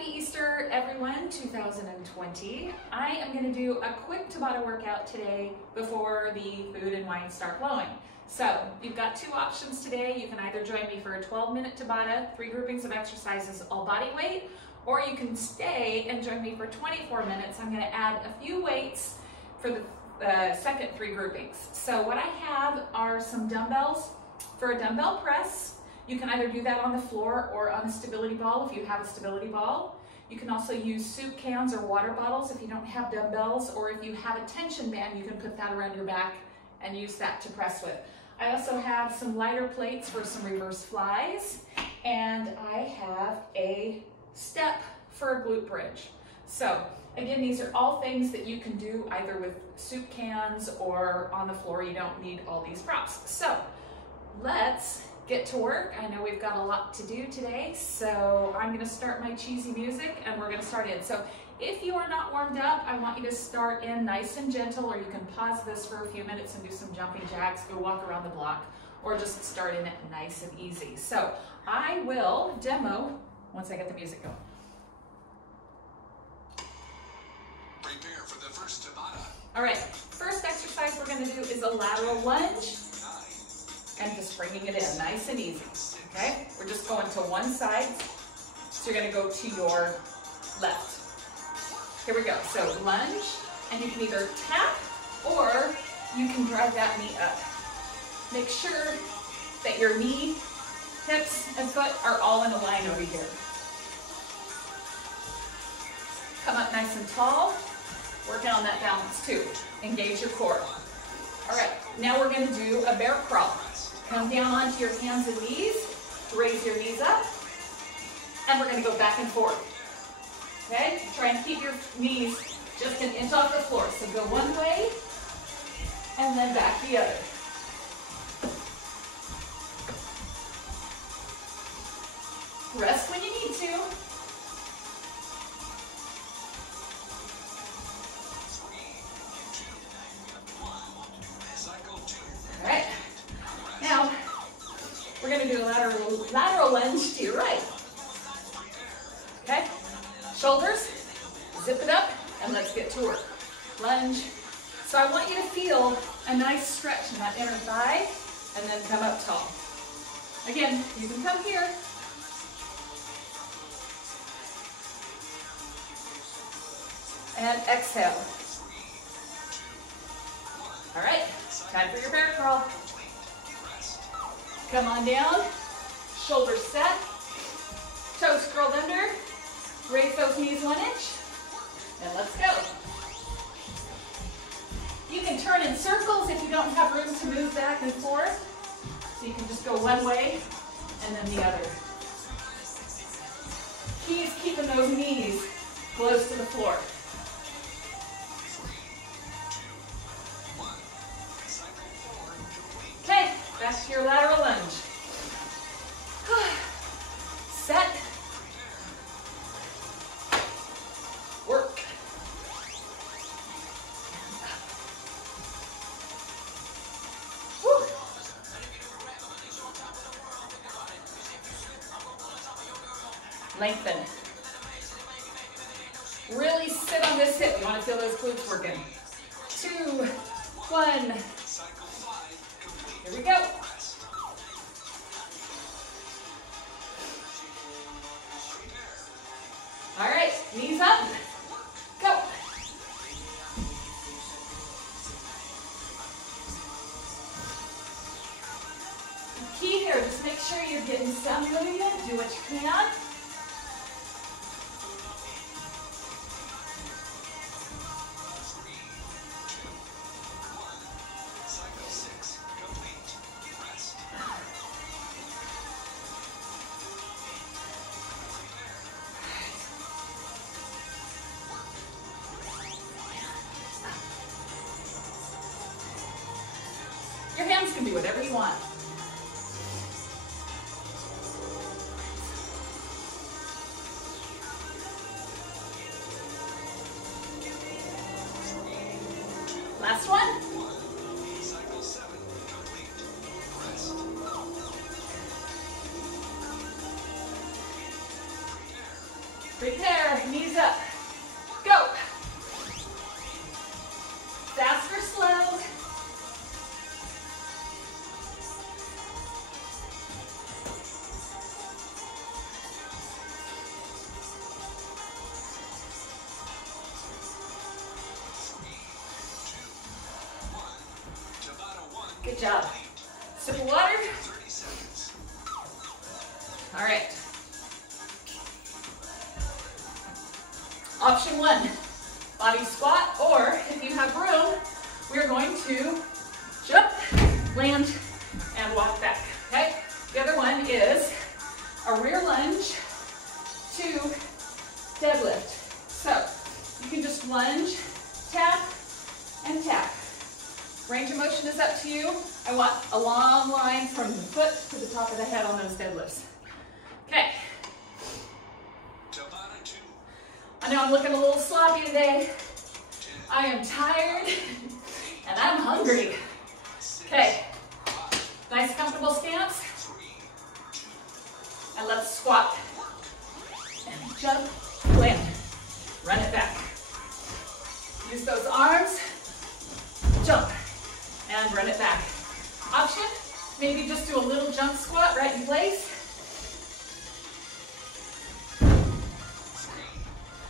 Happy Easter, everyone, 2020. I am going to do a quick Tabata workout today before the food and wine start flowing. So you've got two options today. You can either join me for a 12-minute Tabata, 3 groupings of exercises, all body weight, or you can stay and join me for 24 minutes. I'm going to add a few weights for the second 3 groupings. So what I have are some dumbbells for a dumbbell press. You can either do that on the floor or on a stability ball if you have a stability ball. You can also use soup cans or water bottles if you don't have dumbbells, or if you have a tension band, you can put that around your back and use that to press with. I also have some lighter plates for some reverse flies, and I have a step for a glute bridge. So again, these are all things that you can do either with soup cans or on the floor. You don't need all these props. So let's get to work. I know we've got a lot to do today, so I'm going to start my cheesy music and we're going to start in. So if you are not warmed up, I want you to start in nice and gentle, or you can pause this for a few minutes and do some jumping jacks, go walk around the block, or just start in it nice and easy. So I will demo once I get the music going. Prepare for the first Tabata. All right, first exercise we're going to do is a lateral lunge. And just bringing it in, nice and easy, okay? We're just going to one side, so you're gonna go to your left. Here we go, so lunge, and you can either tap, or you can drive that knee up. Make sure that your knee, hips, and foot are all in a line over here. Come up nice and tall, working on that balance too. Engage your core. All right, now we're gonna do a bear crawl. Come down onto your hands and knees, raise your knees up, and we're going to go back and forth. Okay? Try and keep your knees just an inch off the floor. So go one way, and then back the other. Rest when you need to. All right. Now, we're going to do a lateral lunge to your right. Okay? Shoulders, zip it up, and let's get to work. Lunge. So I want you to feel a nice stretch in that inner thigh, and then come up tall. Again, you can come here. And exhale. All right, time for your bear crawl. Come on down, shoulders set, toes curled under, raise those knees 1 inch, and let's go. You can turn in circles if you don't have room to move back and forth. So you can just go one way and then the other. Key is keeping those knees close to the floor. Okay, back to your lateral lunge. Set. Work. Woo. Lengthen. Really sit on this hip. You want to feel those glutes working. 2, 1. Here we go. All right, knees up, go. The key here, just make sure you're getting some movement, do what you can. Your hands can do whatever you want. Last one. Cycle 7 complete. Rest. Prepare. Prepare, knees up. Go. Fast or slow. Good job. Sip of water. All right. Option one, body squat, or if you have room, we're going to jump, land, and walk back, okay? The other one is a rear lunge to deadlift. So you can just lunge, tap, and tap. Range of motion is up to you. I want a long line from the foot to the top of the head on those deadlifts. Okay. Tabata 2. I know I'm looking a little sloppy today. I am tired and I'm hungry. Okay. Nice comfortable stance. And let's squat. And jump, land. Run it back. Use those arms. Jump. And run it back. Option, maybe just do a little jump squat right in place. 3,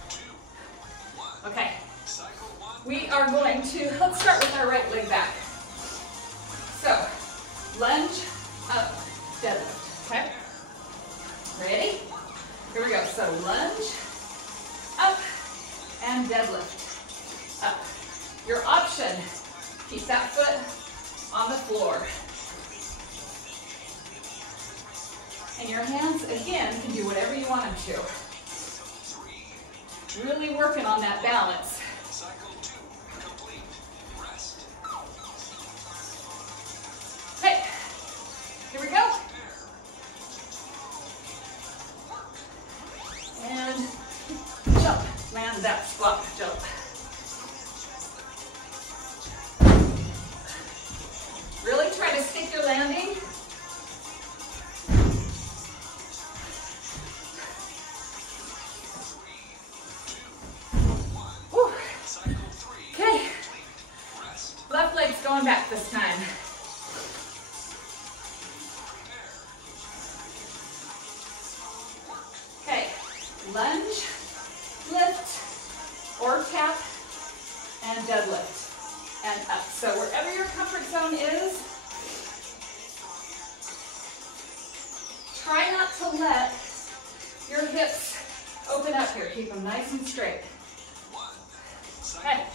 2, 1. Okay. Cycle 1. We are going to, let's start with our right leg back. So, lunge, up, deadlift, okay? Ready? Here we go. So, lunge, up, and deadlift, up. Your option, keep that foot on the floor. And your hands, again, can do whatever you want them to. Really working on that balance. Cycle 2 complete. Rest. Okay, here we go. And jump, land that squat, jump. Really try to stick your landing. Whew. Okay, left leg's going back this time. Okay, lunge, lift, or tap, and deadlift. And up. So wherever your comfort zone is, try not to let your hips open up here. Keep them nice and straight. Okay.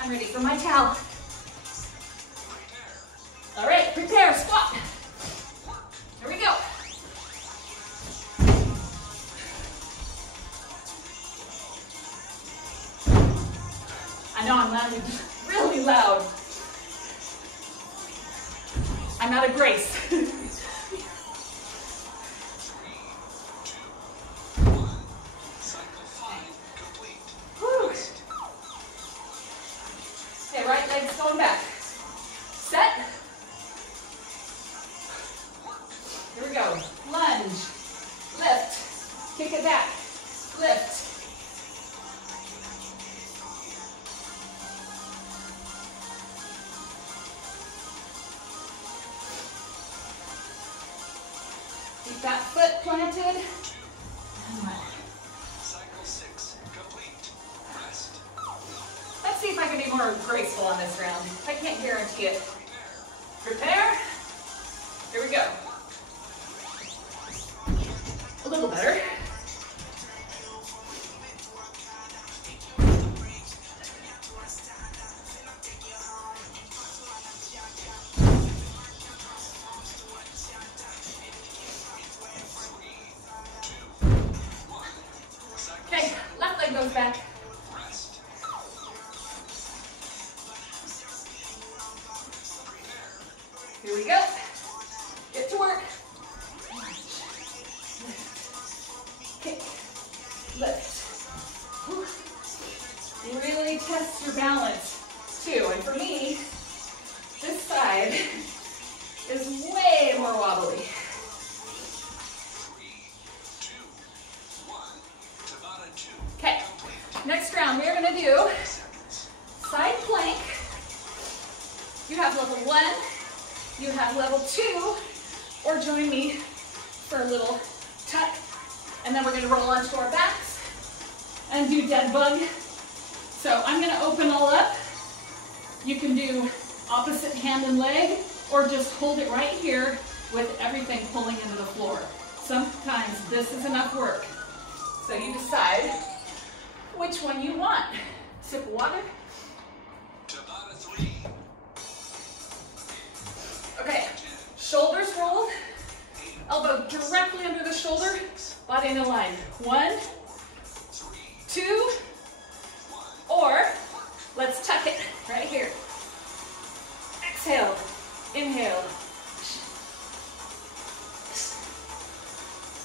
I'm ready for my towel. All right, prepare, squat. Here we go. I know I'm landing really loud. I'm out of grace. Okay, right leg's going back. Set. Here we go. Lunge, lift, kick it back, lift. Keep that foot planted. Cycle 6 complete. Rest. Let's see if I can be more graceful on this round. I can't guarantee it. Prepare. Here we go. A little better. Okay, left leg goes back. Rest. Here we go. Get to work. Kick, lift. Whew. Really test your balance too. And for me, this side is way more wobbly. do side plank. You have level 1, you have level 2, or join me for a little tuck. And then we're gonna roll onto our backs and do dead bug. So I'm gonna open all up. You can do opposite hand and leg, or just hold it right here with everything pulling into the floor. Sometimes this is enough work. So you decide which one you want. Sip of water. Tabata 3. Okay, shoulders rolled, elbow directly under the shoulder, body in a line. 1, 2, or let's tuck it right here. Exhale, inhale.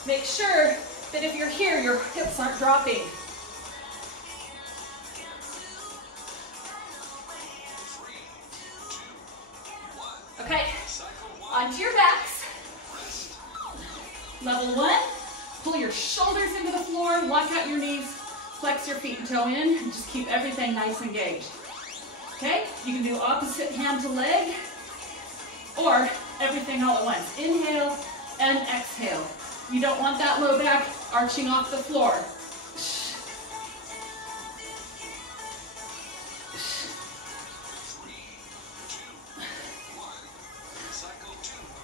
Make sure that if you're here, your hips aren't dropping. Okay, onto your backs. Level 1, pull your shoulders into the floor, lock out your knees, flex your feet and toe in, and just keep everything nice and engaged. Okay, you can do opposite hand to leg, or everything all at once. Inhale and exhale. You don't want that low back arching off the floor.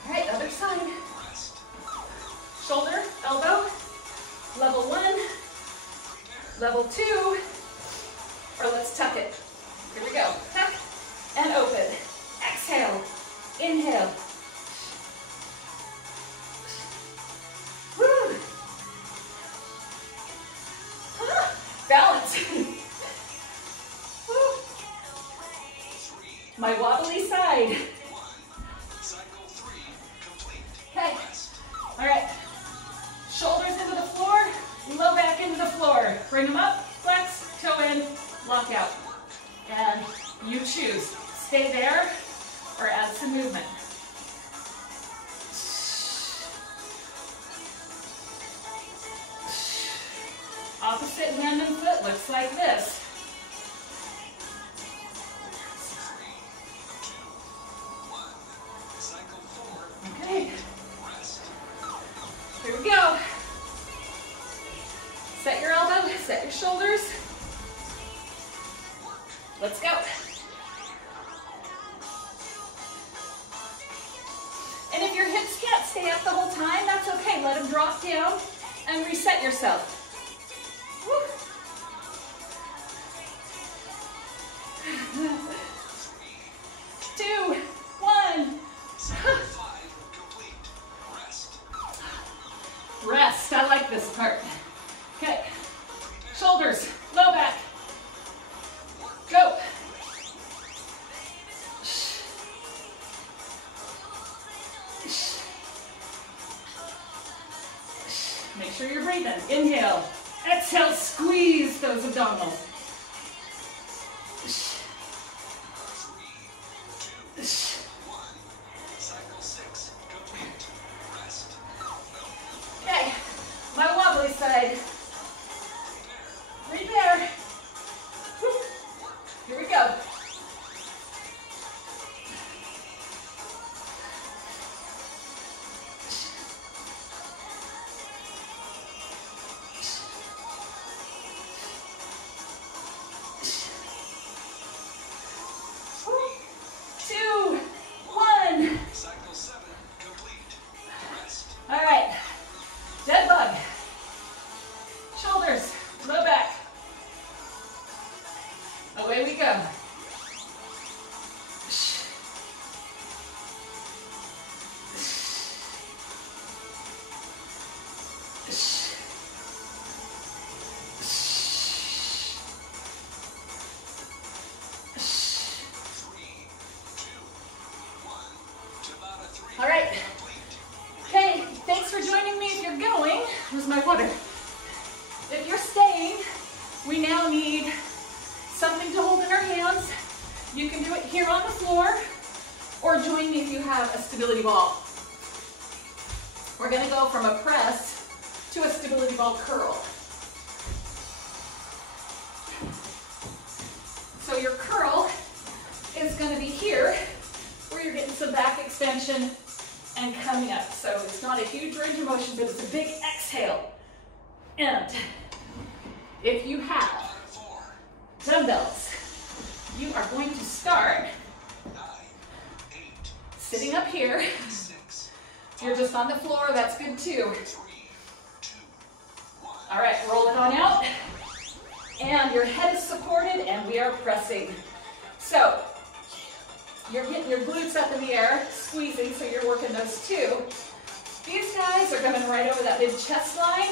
All right, other side. Shoulder, elbow, level 1, level 2, or let's tuck it. Here we go. Tuck and open. Exhale, inhale. Woo. Balance. Woo. My wobbly side. Okay. All right. Shoulders into the floor, low back into the floor. Bring them up, flex, toe in, lock out. And you choose. Stay there or add some movement. Opposite hand and foot looks like this. Okay. Here we go. Set your elbow, set your shoulders. Let's go. And if your hips can't stay up the whole time, that's okay. Let them drop down and reset yourself. Woo. 2, 1. Rest. I like this part. Okay. Shoulders, low back. Go. Make sure you're breathing. Inhale. Exhale, squeeze those abdominals. Okay, my wobbly side. Repair. Here we go. Away we go. All right. Okay, thanks for joining me. If you're going, where's my water? If you're staying, we now need something to hold in our hands. You can do it here on the floor, or join me if you have a stability ball. We're gonna go from a press to a stability ball curl. your curl is going to be here, where you're getting some back extension and coming up. So it's not a huge range of motion, but it's a big exhale. And if you have dumbbells, you are going to start sitting up here. If you're just on the floor, that's good too. All right, roll it on out. And your head is supported, and we are pressing. So you're getting your glutes up in the air, squeezing, so you're working those too. These guys are coming right over that mid chest line.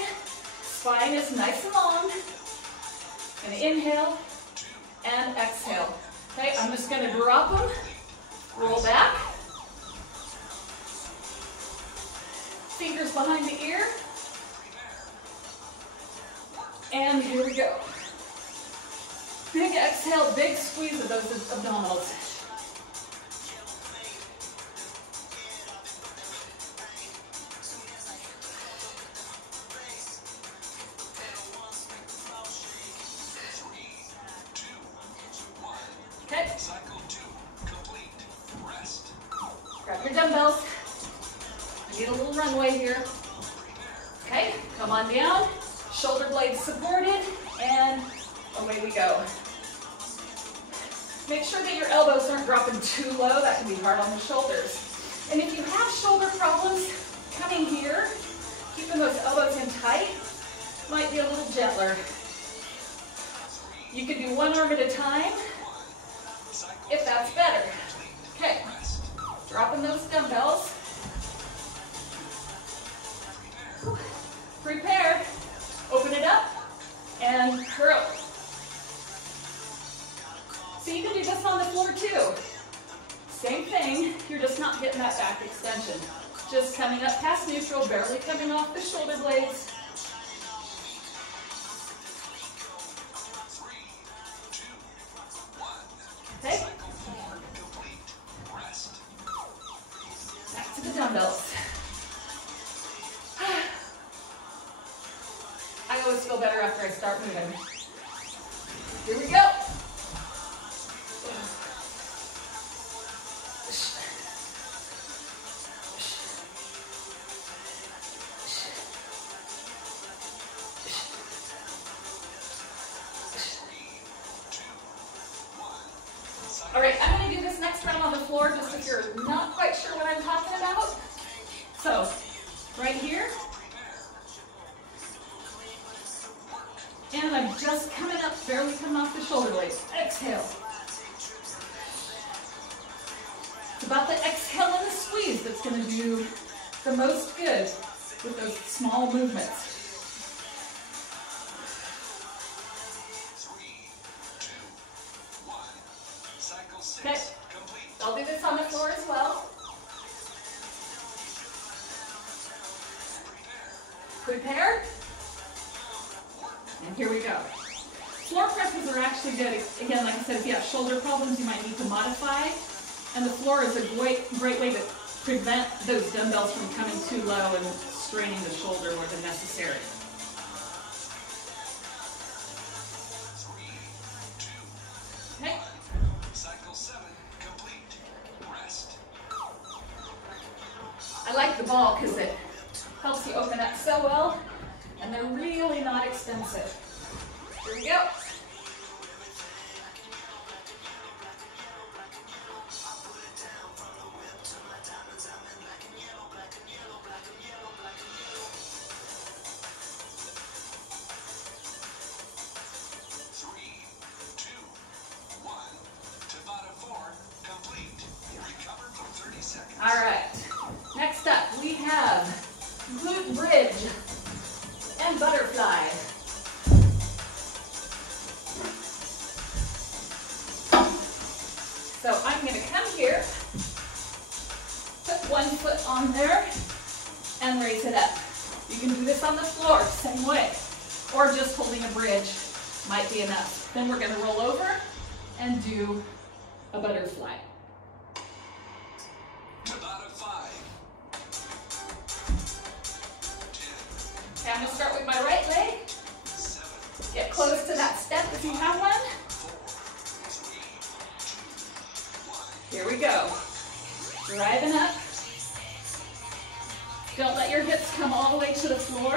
Spine is nice and long. And inhale and exhale. Okay, I'm just going to drop them, roll back. Fingers behind the ear. And here we go. Big exhale, big squeeze of those abdominals. Okay. Cycle 2 complete. Rest. Grab your dumbbells. Get a little runway here. Okay, come on down. Shoulder blades supported, and away we go. Make sure that your elbows aren't dropping too low. That can be hard on the shoulders. And if you have shoulder problems, coming here, keeping those elbows in tight, might be a little gentler. You can do one arm at a time, if that's better. Okay, dropping those dumbbells. Prepare. Open it up and curl. So you can do this on the floor too. Same thing, you're just not getting that back extension. Just coming up past neutral, barely coming off the shoulder blades. 3, 2, 1. Okay. Cycle 4 complete. Rest. Back to the dumbbells. I always feel better after I start moving. Here we go. All right, I'm going to do this next round on the floor just if you're not quite sure what I'm talking about. So, right here. And I'm just coming up, barely coming off the shoulder blades. Exhale. It's about the exhale and the squeeze that's going to do the most good with those small movements. 3, 2, 1. Cycle 6 Okay. complete. I'll do this on the floor as well. Prepare. And here we go. Floor presses are actually good. Again, like I said, if you have shoulder problems, you might need to modify. And the floor is a great way to prevent those dumbbells from coming too low and straining the shoulder more than necessary. 3, 2, Okay. cycle 7 complete. Rest. I like the ball because it helps you open up so well, and they're really not expensive. Here we go. Tabata 4 complete. Recover for 30 seconds. All right. Next up, we have glute bridge and butterfly. So I'm going to come here, put one foot on there, and raise it up. You can do this on the floor, same way, or just holding a bridge might be enough. Then we're going to roll over and do a butterfly. Tabata 5. 10, Okay, I'm going to start with my right leg. 7, Get close to that step if you have one. 4, 3, Here we go. Driving up. Don't let your hips come all the way to the floor.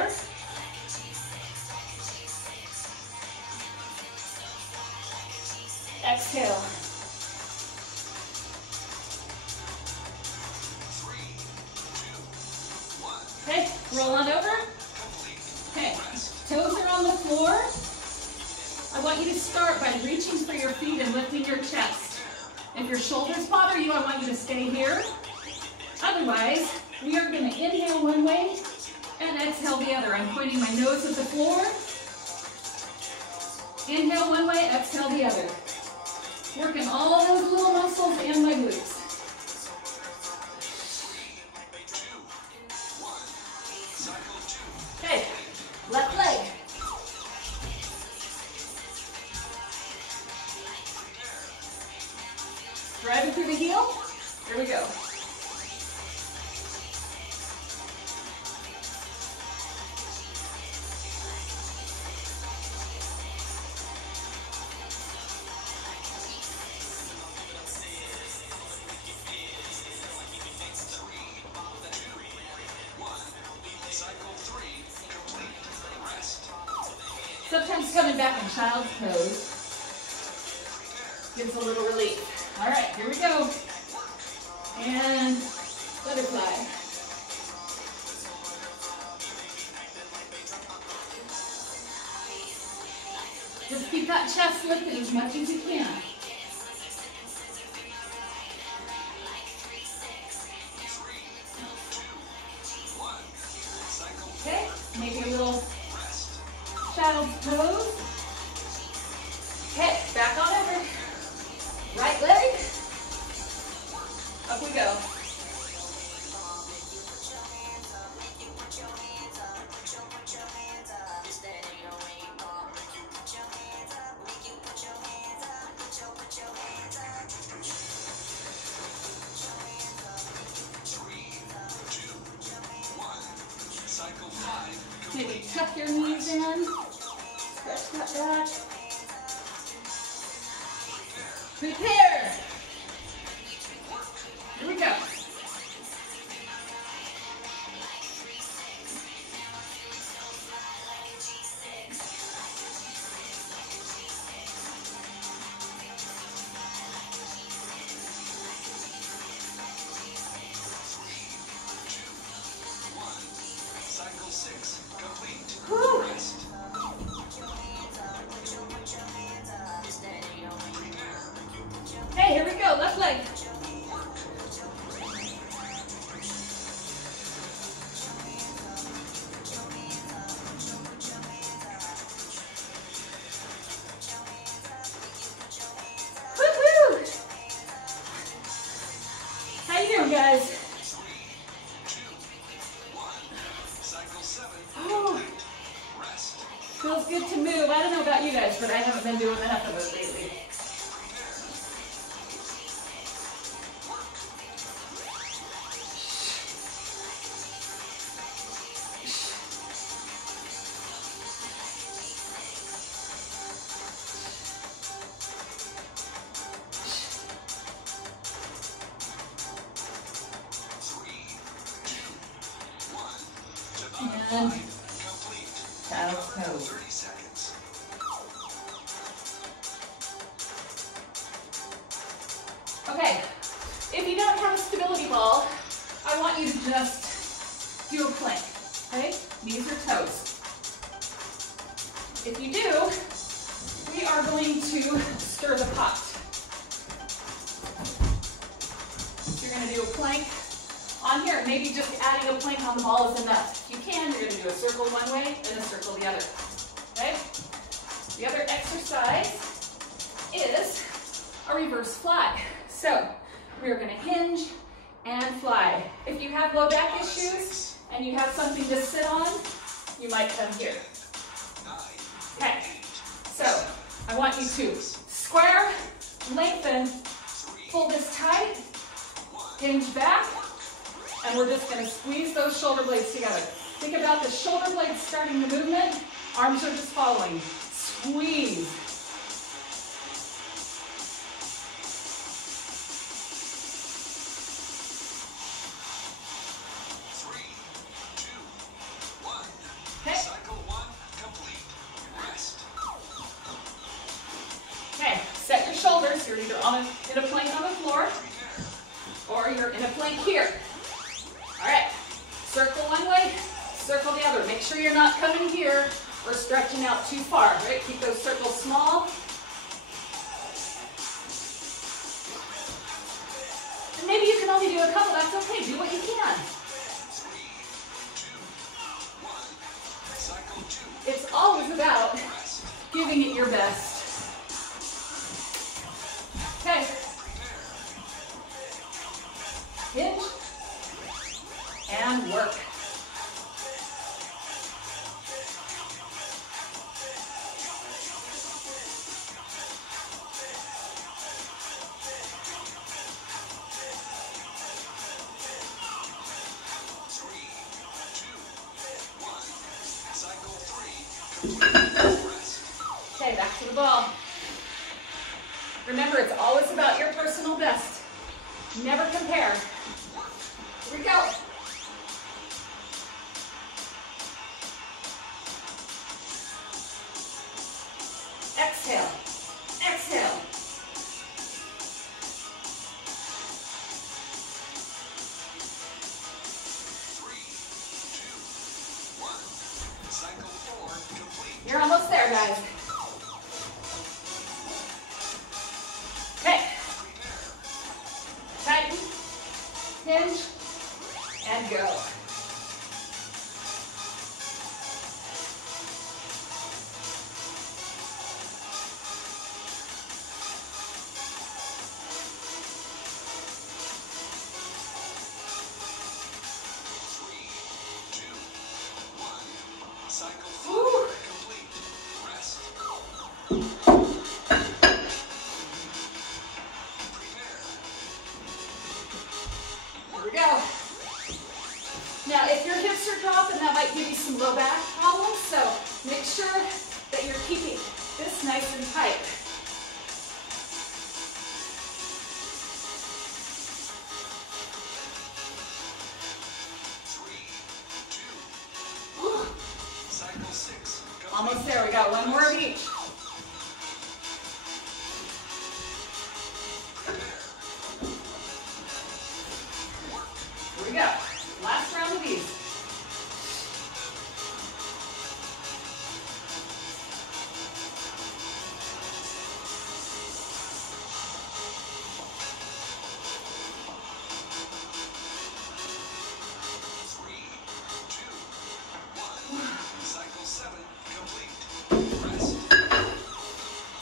Exhale. 3, 2, 1. Okay, roll on over. Okay, toes are on the floor. I want you to start by reaching for your feet and lifting your chest. If your shoulders bother you, I want you to stay here. Otherwise, we are going to inhale one way and exhale the other. I'm pointing my nose at the floor. Inhale one way, exhale the other. Working all those little muscles and my glutes. Okay, left leg. Driving through the heel. Here we go. Sometimes coming back in child's pose gives a little relief. All right, here we go. And butterfly. Just keep that chest lifted as much as you can. Okay, maybe a little child's pose. Okay, back on over. Right leg. Up we go. Maybe tuck your knees in. Stretch that back. Prepare. Here we go. Hey, here we go, left leg. Woo-hoo! How you doing, guys? Oh, feels good to move. I don't know about you guys, but I haven't been doing enough of it lately. And child's pose. Okay, if you don't have a stability ball, I want you to just do a plank, okay? Knees or toes. If you do, we are going to stir the pot. You're going to do a plank on here. Maybe just adding a plank on the ball is enough. If you can, you're going to do a circle one way and a circle the other. Okay? The other exercise is a reverse fly. So we're going to hinge and fly. If you have low back issues and you have something to sit on, you might come here. Okay. So I want you to square, lengthen, pull this tight, hinge back, and we're just going to squeeze those shoulder blades together. Think about the shoulder blades starting the movement. Arms are just following. Squeeze. You're either in a plank on the floor, or you're in a plank here. All right, circle one way, circle the other. Make sure you're not coming here or stretching out too far, right? Keep those circles small. And maybe you can only do a couple, that's okay, do what you can. It's always about giving it your best. Okay. Hinge and work. Okay, back to the ball. Remember, it's always about your personal best. Never compare. Here we go. Exhale. Exhale. Cycle 4 complete. You're almost there, guys. Okay. Tighten, hinge, and go. Cycle 5 Woo. complete. Rest. Here we go. Now, if your hips are dropping, that might give you some low back problems, so make sure that you're keeping this nice and tight. Whew. Cycle 6 complete. Almost there. We got one more of each. Here we go. Last round of these. Cycle 7 complete. Rest.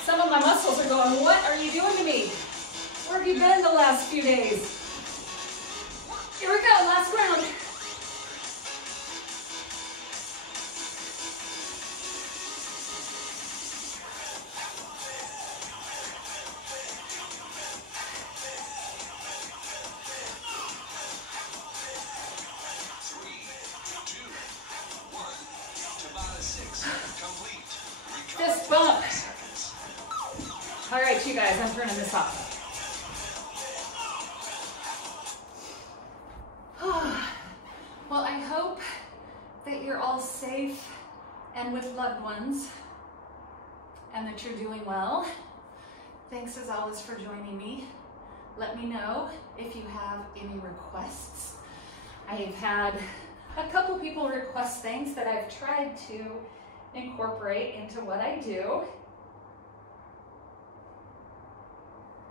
Some of my muscles are going, what are you doing to me? Where have you been the last few days? Here we go, last round. Tabata 6 complete. Fist bump. All right, you guys, I'm turning this off. Well, I hope that you're all safe and with loved ones and that you're doing well. Thanks as always for joining me. Let me know if you have any requests. I've had a couple people request things that I've tried to incorporate into what I do.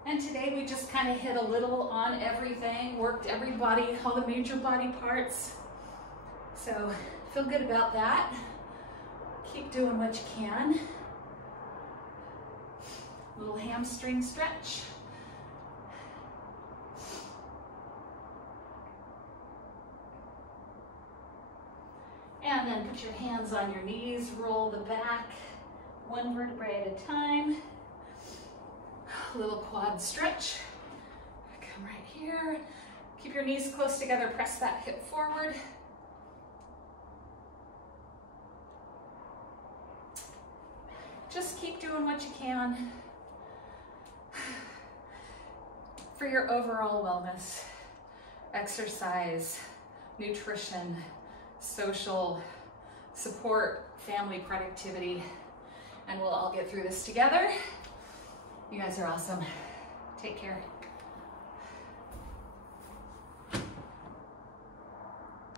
And today we just kind of hit a little on everything, worked every body, all the major body parts. So feel good about that. Keep doing what you can. Little hamstring stretch. And then put your hands on your knees, roll the back, one vertebrae at a time. Little quad stretch. Come right here. Keep your knees close together, press that hip forward. Just keep doing what you can for your overall wellness, exercise, nutrition, social support, family productivity, and we'll all get through this together. You guys are awesome. Take care.